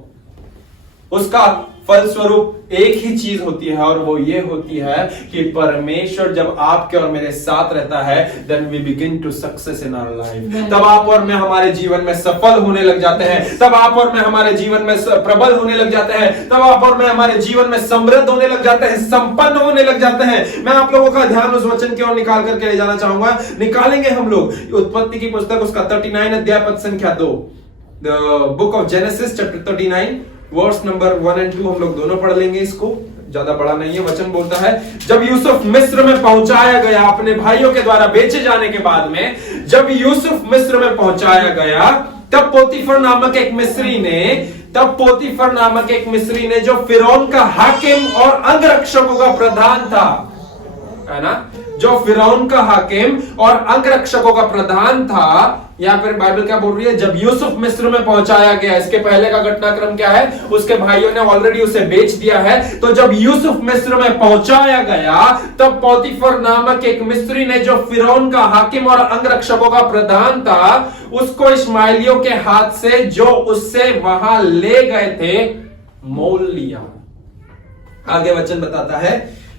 उसका फलस्वरूप एक ही चीज होती है और वो ये होती है कि परमेश्वर जब आपके और मेरे साथ रहता है, then we begin to success in our life. तब आप और मैं हमारे जीवन में सफल होने लग जाते हैं, तब आप और मैं हमारे जीवन में प्रबल होने लग जाते हैं, तब आप और मैं हमारे जीवन में समृद्ध होने लग जाते हैं, संपन्न होने लग जाते हैं. मैं आप लोगों का ध्यान उस वचन की ओर निकाल करके ले जाना चाहूंगा. निकालेंगे हम लोग उत्पत्ति की पुस्तक, उसका 39 अध्याय पद संख्या 2. The book of Genesis chapter 39 verse number 1 और 2 हम लोग दोनों पढ़ लेंगे. इसको ज्यादा बड़ा नहीं है. वचन बोलता है, जब यूसुफ मिस्र में पहुंचाया गया अपने भाइयों के द्वारा बेचे जाने के बाद में, जब यूसुफ मिस्र में पहुंचाया गया, तब पोतीफर नामक एक मिस्री ने, जो फिरौन का हाकिम और अंगरक्षकों का प्रधान था, है ना, जो फिरौन का हाकिम और अंगरक्षकों का प्रधान था. यहां पर बाइबल क्या बोल रही है? जब यूसुफ मिस्र में पहुंचाया गया. इसके पहले का घटनाक्रम क्या है? उसके भाइयों ने ऑलरेडी उसे बेच दिया है. तो जब यूसुफ मिस्र में पहुंचाया गया, तब पोतीफर नामक एक मिस्री ने, जो फिरौन का हाकिम और अंगरक्षकों का प्रधान था, उसको इश्माएलियों के हाथ से, जो उससे वहां ले गए थे, मोल लिया. आगे वचन बताता है,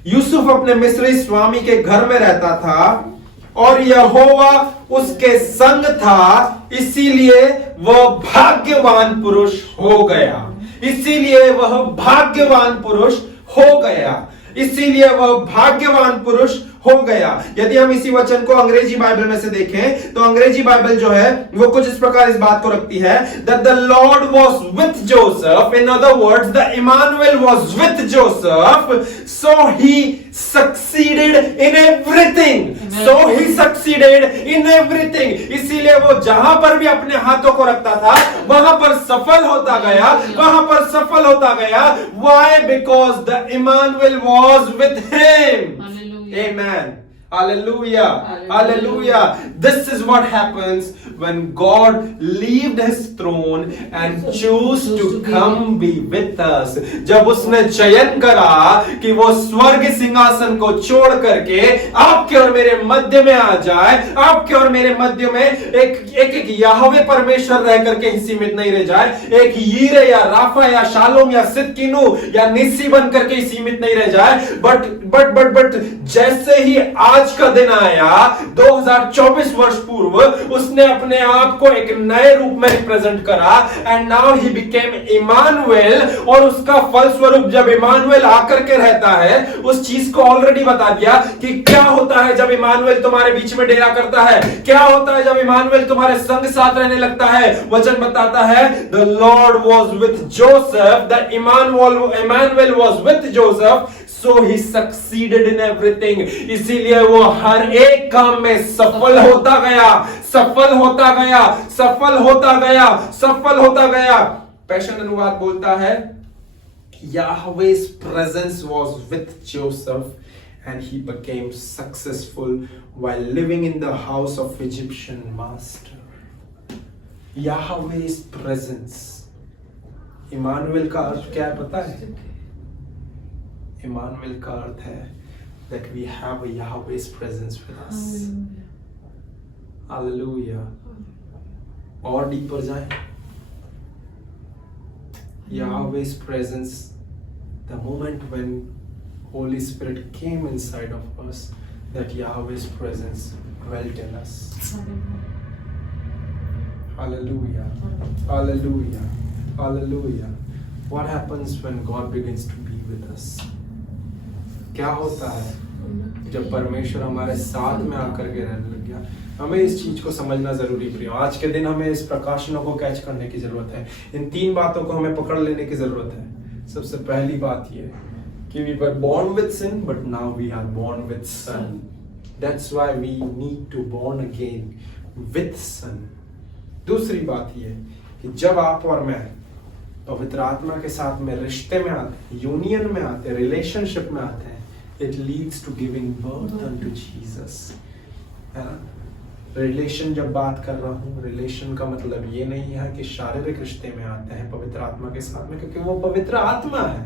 यूसुफ अपने मिस्री स्वामी के घर में रहता था और यहोवा उसके संग था, इसीलिए वह भाग्यवान पुरुष हो गया. इसीलिए वह भाग्यवान पुरुष हो गया. इसीलिए वह भाग्यवान पुरुष हो गया. यदि हम इसी वचन को अंग्रेजी बाइबल में से देखें, तो अंग्रेजी बाइबल जो है वो कुछ इस प्रकार इस बात को रखती है, that the Lord was with Joseph. In other words, the Emmanuel was with Joseph, so he succeeded in everything. So he succeeded in everything. इसीलिए वो जहां पर भी अपने हाथों को रखता था, वहां पर सफल होता गया, वहां पर सफल होता गया. Why? Because the Emmanuel was with him. Amen. Hallelujah. Hallelujah. This is what happens when God leaved his throne and chose to come be with us. जब उसने चयन करा कि वो स्वर्ग सिंहासन को छोड़ करके आपके और मेरे मध्य में आ जाए, आपके और मेरे मध्य में एक याहवे परमेश्वर रह करके ही सीमित नहीं रह जाए, एक यीरे या राफा या शालोम या सिदकिनु या निसी बन करके ही सीमित नहीं रह जाए, बट जैसे ही आज का दिन आया 2024 वर्ष पूर्व, उसने अपने आप को एक नए रूप में रिप्रेजेंट करा. And now he became Emmanuel. और उसका फलस्वरूप जब इमानुएल आकर के रहता है, उस चीज को ऑलरेडी बता दिया कि क्या होता है जब इमानुएल तुम्हारे बीच में डेरा करता है, क्या होता है जब इमानुएल तुम्हारे संग साथ रहने लगता है. वचन बताता है, the Lord was with Joseph, the Emmanuel was with Joseph, so he succeeded in everything. इसीलिए वो हर एक काम में सफल होता गया, सफल होता गया, सफल होता गया, सफल होता गया. पैशन अनुवाद बोलता है, Yahweh's presence was with Joseph and he became successful while living in the house of Egyptian master. Yahweh's presence. Emmanuel का अर्थ क्या है पता है? इमानुएल का अर्थ है that we have a Yahweh's presence with us. Hallelujah. और डीपर जाए. Yahweh's presence, the moment when Holy Spirit came inside of us, that Yahweh's presence dwelt in us. Hallelujah. Hallelujah. Hallelujah. What happens when God begins to be with us? क्या होता है जब परमेश्वर हमारे साथ में आकर के रहने लग गया? हमें इस चीज को समझना जरूरी प्रियो। आज के दिन हमें इस प्रकाशनों को कैच करने की जरूरत है। इन 3 बातों को हमें पकड़ लेने की जरूरत है। सबसे पहली बात ये कि we were born with sin but now we are born with son. That's why we need to born again with son. दूसरी बात ये कि जब आप और मैं पवित्र आत्मा के साथ में रिश्ते में आते, यूनियन में आते, रिलेशनशिप में आते हैं, it leads to giving birth unto Jesus. है ना? रिलेशन जब बात कर रहा हूँ, रिलेशन का मतलब ये नहीं है कि शारीरिक रिश्ते में आते हैं पवित्र आत्मा के साथ में, क्योंकि वो पवित्र आत्मा है।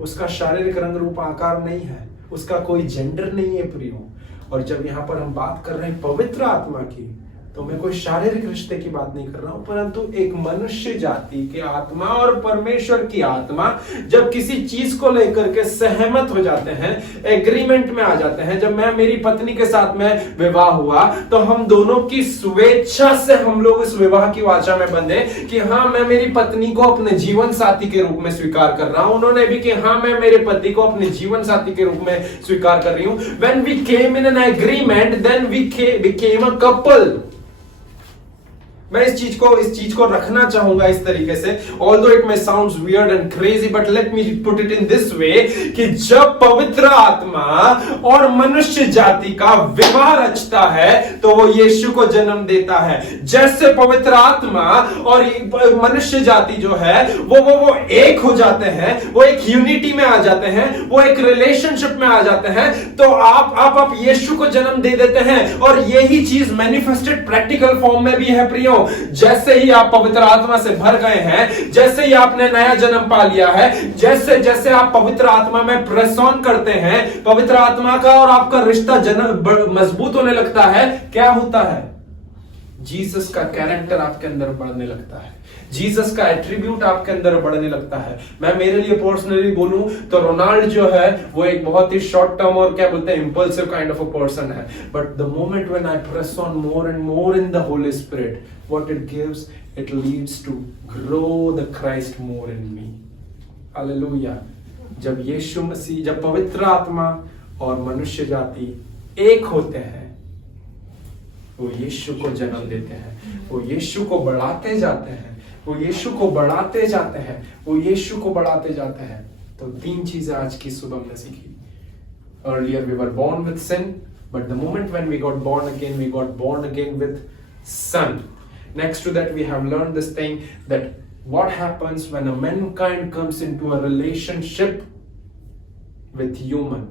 उसका शारीरिक रंग रूप आकार नहीं है, उसका कोई जेंडर नहीं है प्रियो। और जब यहाँ पर हम बात कर रहे हैं पवित्र आत्मा की, तो मैं कोई शारीरिक रिश्ते की बात नहीं कर रहा हूं, परंतु एक मनुष्य जाति की आत्मा और परमेश्वर की आत्मा जब किसी चीज को लेकर के सहमत हो जाते हैं, एग्रीमेंट में आ जाते हैं। जब मैं मेरी पत्नी के साथ में विवाह हुआ तो हम दोनों की स्वेच्छा से हम लोग इस विवाह की वाचा में बंधे कि हाँ मैं मेरी पत्नी को अपने जीवन साथी के रूप में स्वीकार कर रहा हूं, उन्होंने भी कि हाँ मैं मेरे पति को अपने जीवन साथी के रूप में स्वीकार कर रही हूं। When we came in an agreement, then we became a couple. मैं इस चीज को रखना चाहूंगा इस तरीके से, although it may sounds weird and crazy, but let me put it in this way कि जब पवित्र आत्मा और मनुष्य जाति का विवाह रचता है तो वो यीशु को जन्म देता है। जैसे पवित्र आत्मा और मनुष्य जाति जो है वो एक हो जाते हैं, वो एक यूनिटी में आ जाते हैं, वो एक रिलेशनशिप में आ जाते हैं, तो आप यीशु को जन्म दे देते हैं। और यही चीज मैनिफेस्टेड प्रैक्टिकल फॉर्म में भी है प्रियो। जैसे ही आप पवित्र आत्मा से भर गए हैं, जैसे ही आपने नया जन्म पा लिया है, जैसे जैसे आप पवित्र आत्मा में प्रेस ऑन करते हैं, पवित्र आत्मा का और आपका रिश्ता मजबूत होने लगता है, क्या होता है? जीसस का कैरेक्टर आपके अंदर बढ़ने लगता है, जीसस का एट्रीब्यूट आपके अंदर बढ़ने लगता है। मैं मेरे लिए पर्सनली बोलूं तो रोनाल्ड जो है वो एक बहुत ही शॉर्ट टर्म और क्या बोलते हैं impulsive kind of a person है, but the moment when I press on more and more in the holy spirit, what it gives, it leads to grow the Christ more in me. Hallelujah. जब यीशु मसीह, जब पवित्र आत्मा और मनुष्य जाति एक होते हैं, वो यीशु को जन्म देते हैं, वो यीशु को बढ़ाते जाते हैं, वो यीशु को बढ़ाते जाते हैं, वो यीशु को बढ़ाते जाते हैं। तो 3 चीजें आज की सुबह हमने सीखी। Earlier we were born with sin, but the moment when we got born again with Son. Next to that we have learned this thing that what happens when a mankind comes into a relationship with human,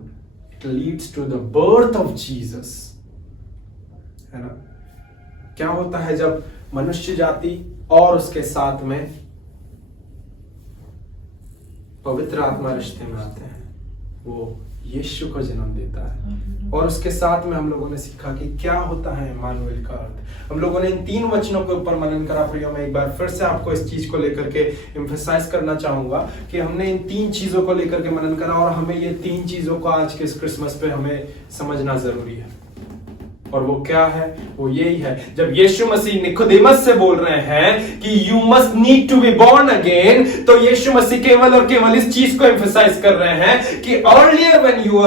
it leads to the birth of Jesus. है ना? क्या होता है जब मनुष्य जाति और उसके साथ में पवित्र आत्मा रिश्ते में आते हैं, वो यीशु को जन्म देता है। और उसके साथ में हम लोगों ने सीखा कि क्या होता है इमानुएल का अर्थ। हम लोगों ने इन 3 वचनों के ऊपर मनन करा प्रियो। मैं एक बार फिर से आपको इस चीज को लेकर के एम्फसाइज करना चाहूंगा कि हमने इन 3 चीजों को लेकर के मनन करा और हमें ये 3 चीजों को आज के इस क्रिसमस पे हमें समझना जरूरी है। और वो क्या है? वो यही है, जब यीशु मसीह निकोदेमस से बोल रहे हैं कि you must need to be born again, तो यीशु मसीह केवल और केवल इस चीज को एम्फसाइज कर रहे हैं कि earlier when you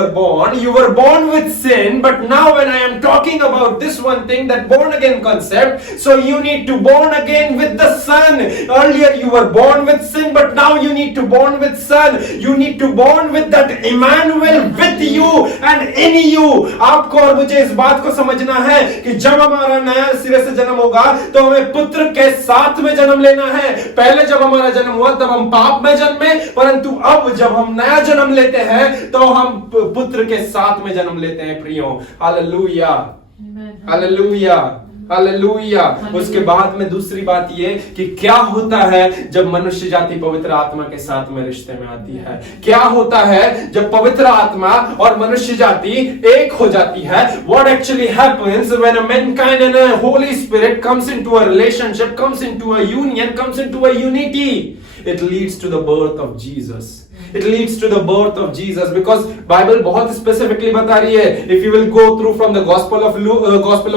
were born with sin, but now when I am talking about this one thing, that born again concept, so you need to born again with the son. Earlier you were born with sin, but now you need to born with son. You need to born with that Emmanuel with you, and in you. आपको और मुझे इस बात को समझना है कि जब हमारा नया सिरे से जन्म होगा तो हमें पुत्र के साथ में जन्म लेना है। पहले जब हमारा जन्म हुआ तब हम पाप में जन्मे, परंतु अब जब हम नया जन्म लेते हैं तो हम पुत्र के साथ में जन्म लेते हैं प्रियो। Hallelujah, hallelujah, hallelujah. उसके बाद में दूसरी बात ये कि क्या होता है जब मनुष्य जाति पवित्र आत्मा के साथ में रिश्ते में आती है। क्या होता है जब पवित्र आत्मा और मनुष्य जाति एक हो जाती है। What actually happens when a mankind and a Holy Spirit comes into a relationship, comes into a union, comes into a unity? It leads to the birth of Jesus. It leads to the birth of Jesus, because Bible बहुत specifically बता रही है. If you will go through from the Gospel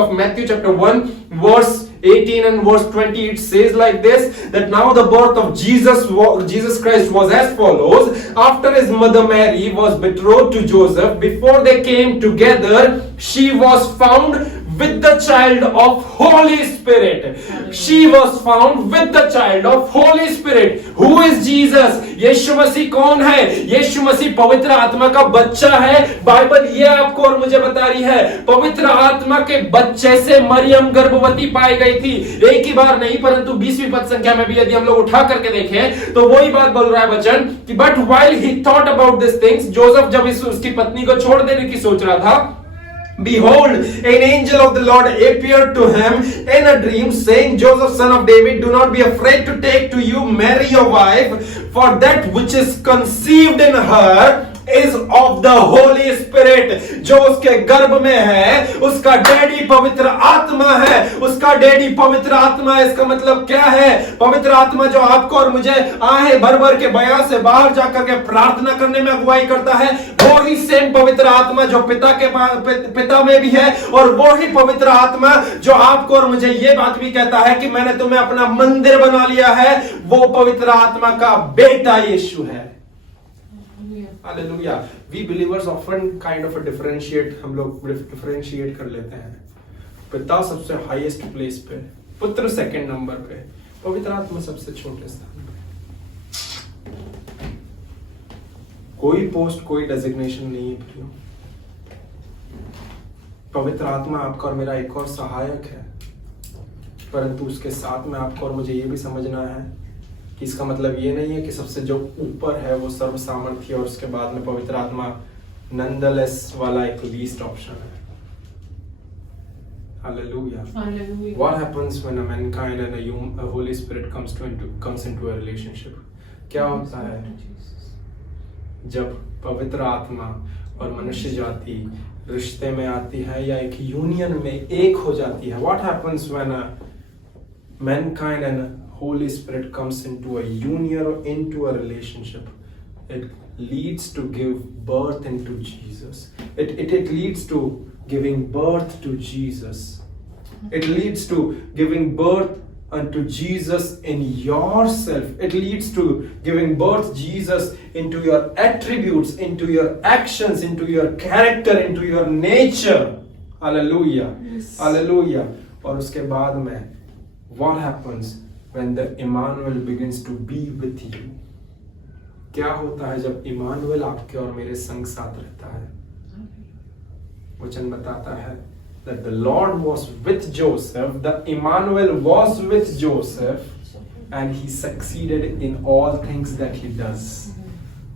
of Matthew chapter 1 verse 18 and verse 20, it says like this, that now the birth of Jesus Christ was as follows. After his mother Mary was betrothed to Joseph, before they came together, she was found with the child of Holy Spirit. She was found with the child of Holy Spirit. Who is Jesus? यीशु मसीह कौन है? यीशु मसीह पवित्र आत्मा का बच्चा है। Bible ये आपको और मुझे बता रही है, पवित्र आत्मा के बच्चे से मरियम गर्भवती पाई गई थी। एक ही बार नहीं, परंतु 20वीं पद संख्या में भी यदि हम लोग उठा करके देखें तो वही बात बोल रहा है वचन कि but while he thought about this things, Joseph जब उसकी पत्नी को छोड़ देने की सोच रहा था, behold, an angel of the Lord appeared to him in a dream, saying, Joseph, son of David, do not be afraid to take to you Mary your wife, for that which is conceived in her is of the Holy Spirit. जो उसके गर्भ में है उसका daddy पवित्र आत्मा है। उसका डैडी पवित्र आत्मा है। इसका मतलब क्या है? पवित्र आत्मा जो आपको और मुझे आहे भर भर के बयां से बाहर जाकर के प्रार्थना करने में अगुवाई करता है, वो ही सेम पवित्र आत्मा जो पिता में भी है, और वो ही पवित्र आत्मा जो आपको और मुझे ये बात भी कहता है कि मैंने तुम्हें अपना मंदिर बना लिया है, वो पवित्र आत्मा का बेटा यीशु है। Hallelujah. We believers often kind of हम लोग डिफरेंशिएट कर लेते हैं। पिता सबसे हाईएस्ट प्लेस पे, पुत्र सेकंड नंबर पे, पवित्र आत्मा सबसे छोटे स्थान पे। कोई पोस्ट, कोई डेजिग्नेशन नहीं है प्रियो। पवित्र आत्मा आपका और मेरा एक और सहायक है, परंतु उसके साथ में आपको और मुझे ये भी समझना है कि इसका मतलब ये नहीं है कि सबसे जो ऊपर है वो सर्व सामर्थ्य और उसके बाद में पवित्र आत्मा नंदलेस वाला एक लीस्ट ऑप्शन है। Hallelujah. Hallelujah. What happens when a mankind and a Holy Spirit comes into a relationship? क्या होता है जब पवित्र आत्मा और मनुष्य जाति रिश्ते में आती है या एक यूनियन में एक हो जाती है? What happens when a mankind and Holy Spirit comes into a union or into a relationship? It leads to give birth into Jesus. It leads to giving birth to Jesus. It leads to giving birth unto Jesus in yourself. It leads to giving birth Jesus into your attributes, into your actions, into your character, into your nature. Hallelujah. Yes. Hallelujah. और उसके बाद में what happens when the Emmanuel begins to be with you? क्या होता है जब Emmanuel आपके और मेरे संग साथ रहता है? वचन बताता है that the Lord was with Joseph, the Emmanuel was with Joseph, and he succeeded in all things that he does.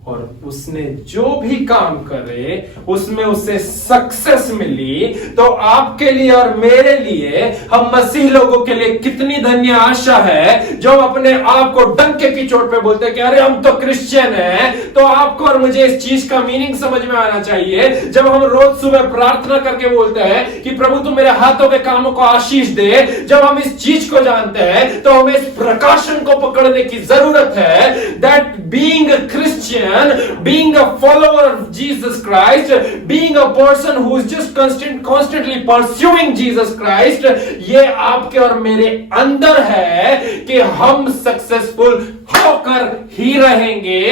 और उसने जो भी काम करे उसमें उसे सक्सेस मिली। तो आपके लिए और मेरे लिए, हम मसीह लोगों के लिए कितनी धन्य आशा है जो अपने आप को डंके की चोट पे बोलते हैं कि अरे हम तो क्रिश्चियन हैं। तो आपको और मुझे इस चीज का मीनिंग समझ में आना चाहिए। जब हम रोज सुबह प्रार्थना करके बोलते हैं कि प्रभु तू मेरे हाथों के कामों को आशीष दे, जब हम इस चीज को जानते हैं तो हमें इस प्रकाशन को पकड़ने की जरूरत है। That being a Christian, being a follower of Jesus Christ, being a person who is just constantly pursuing Jesus Christ, ये आपके और मेरे अंदर है कि हम सक्सेसफुल होकर ही रहेंगे,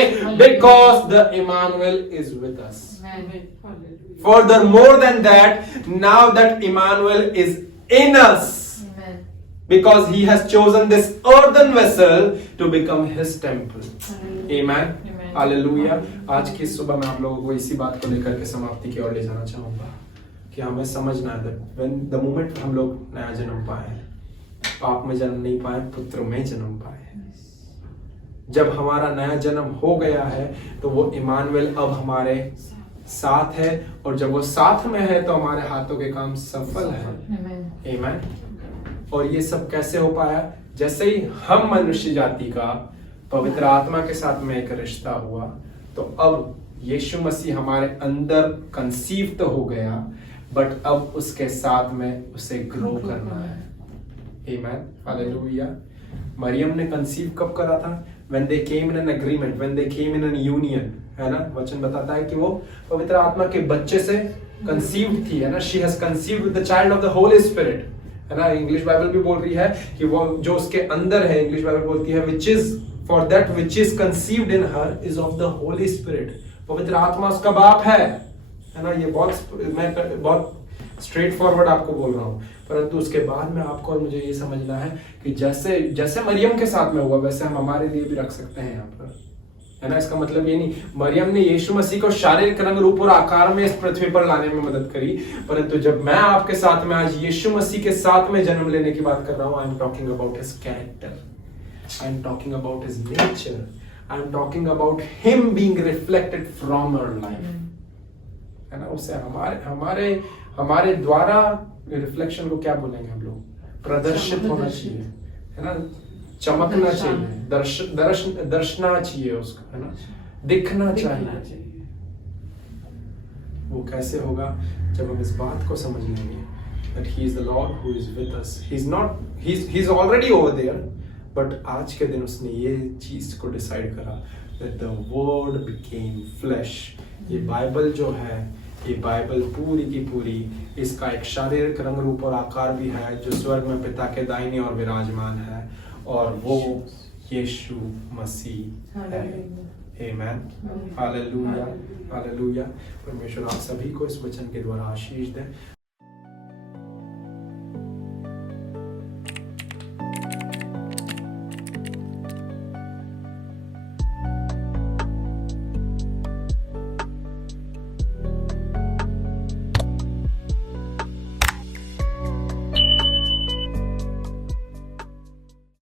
because the Emmanuel is with us. Furthermore than that, now that Emmanuel is in us, because he has chosen this earthen vessel to become his temple. Amen. Hallelujah. आज की सुबह मैं आप लोगों को इसी बात को लेकर के समाप्ति की ओर ले जाना चाहूंगा कि हमें समझना है व्हेन द मोमेंट हम लोग नया जन्म पाए, पाप में जन्म नहीं पाए, पुत्र में जन्म पाए। जब हमारा नया जन्म हो गया है तो वो इमानुएल अब हमारे साथ है, और जब वो साथ में है तो हमारे हाथों के काम सफल है। आमीन। और ये सब कैसे हो पाया? जैसे ही हम मनुष्य जाति का पवित्र आत्मा के साथ में एक रिश्ता हुआ, तो अब यीशु मसीह हमारे अंदर कंसीव तो हो गया, बट अब उसके साथ में उसे ग्रो करना है। आमीन, हालेलुया। मरियम ने कंसीव कब करा था? When they came in an agreement, when they came in an union, है ना? वचन बताता है कि वो पवित्र आत्मा के बच्चे से conceived थी, है ना? She has conceived with the child of the Holy Spirit, है ना? इंग्लिश बाइबल भी बोल रही है कि वो जो उसके अंदर है, इंग्लिश बाइबल बोलती है which is for that which is conceived in her is of the Holy Spirit। पवित्र आत्मा उसका बाप है ना? ये बहुत स्ट्रेट फॉरवर्ड आपको बोल रहा हूँ, परंतु उसके बाद में आपको और मुझे ये समझना है कि जैसे जैसे मरियम के साथ में हुआ वैसे हम हमारे लिए भी रख सकते हैं यहाँ पर, है ना? इसका मतलब ये नहीं मरियम ने यीशु मसीह को शारीरिक रंग, रूप और आकार में इस पृथ्वी पर लाने में मदद करी, परंतु जब मैं आपके साथ में आज यीशु मसीह के साथ में जन्म लेने की बात कर रहा हूँ, I am talking about his character, I am talking about his nature, I am talking about him being reflected from our life, है ना? उसे हमारे द्वारा रिफ्लेक्शन को क्या बोलेंगे हम लोग? प्रदर्शित होना चाहिए, है ना? चमकना चाहिए, दर्शना चाहिए उसका, है ना? दिखना चाहिए। वो कैसे होगा? जब हम इस बात को समझ लेंगे that he is the Lord who is with us, he's already over there, but आज के दिन उसने ये चीज को डिसाइड करा that the word became flesh। ये बाइबल जो है, ये बाइबल पूरी की पूरी इसका एक शारीरिक रंग, रूप और आकार भी है जो स्वर्ग में पिता के दाहिने और विराजमान है, और वो यीशु मसीह है। आमीन, हालेलुया, हालेलुया। परमेश्वर आप सभी को इस वचन के द्वारा आशीष दे।